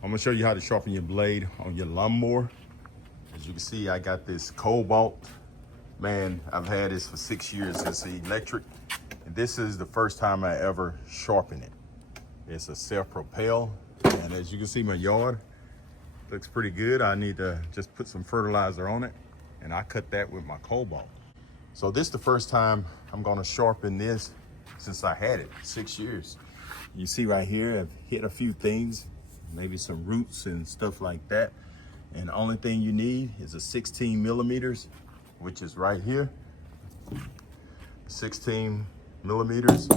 I'm gonna show you how to sharpen your blade on your lawnmower. As you can see, I got this Kobalt. Man, I've had this for 6 years. It's electric. And this is the first time I ever sharpen it. It's a self-propel. And as you can see, my yard looks pretty good. I need to just put some fertilizer on it. And I cut that with my Kobalt. So this is the first time I'm gonna sharpen this since I had it, 6 years. You see right here, I've hit a few things, maybe some roots and stuff like that. And the only thing you need is a 16 millimeters, which is right here. 16 millimeters.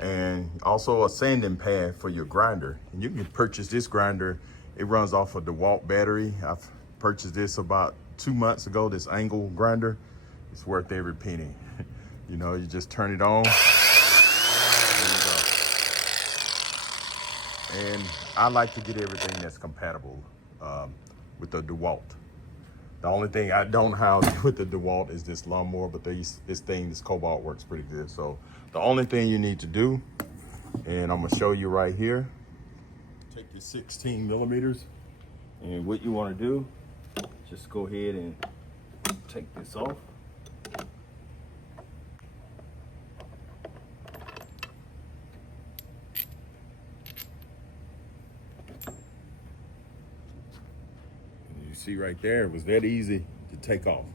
And also a sanding pad for your grinder. And you can purchase this grinder. It runs off a DeWalt battery. I've purchased this about 2 months ago, this angle grinder. It's worth every penny. You know, you just turn it on. And I like to get everything that's compatible with the DeWalt. The only thing I don't have with the DeWalt is this lawnmower, but this Kobalt works pretty good. So the only thing you need to do, and I'm gonna show you right here, take your 16 millimeters, and what you wanna do, just go ahead and take this off. See right there, it was that easy to take off.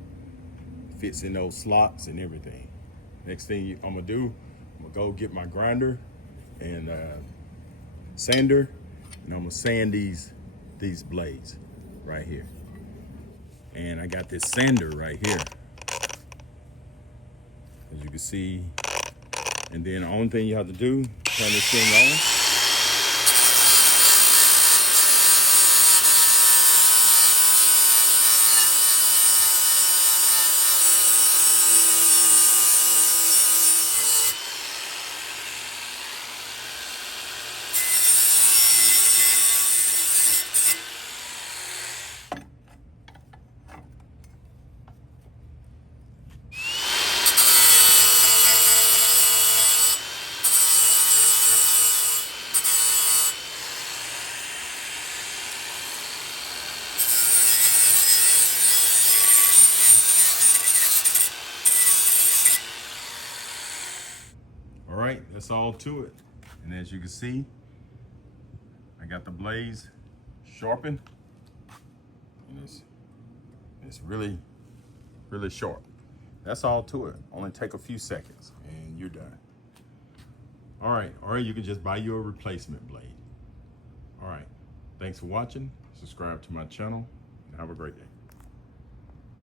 It fits in those slots and everything. Next thing I'm gonna do, I'm gonna go get my grinder and sander, and I'm gonna sand these blades right here. And I got this sander right here, as you can see. And then the only thing you have to do, turn this thing on. All right, that's all to it. And as you can see, I got the blades sharpened, and it's really, really sharp. That's all to it. Only take a few seconds and you're done. All right, or you can just buy you a replacement blade. All right, thanks for watching. Subscribe to my channel and have a great day.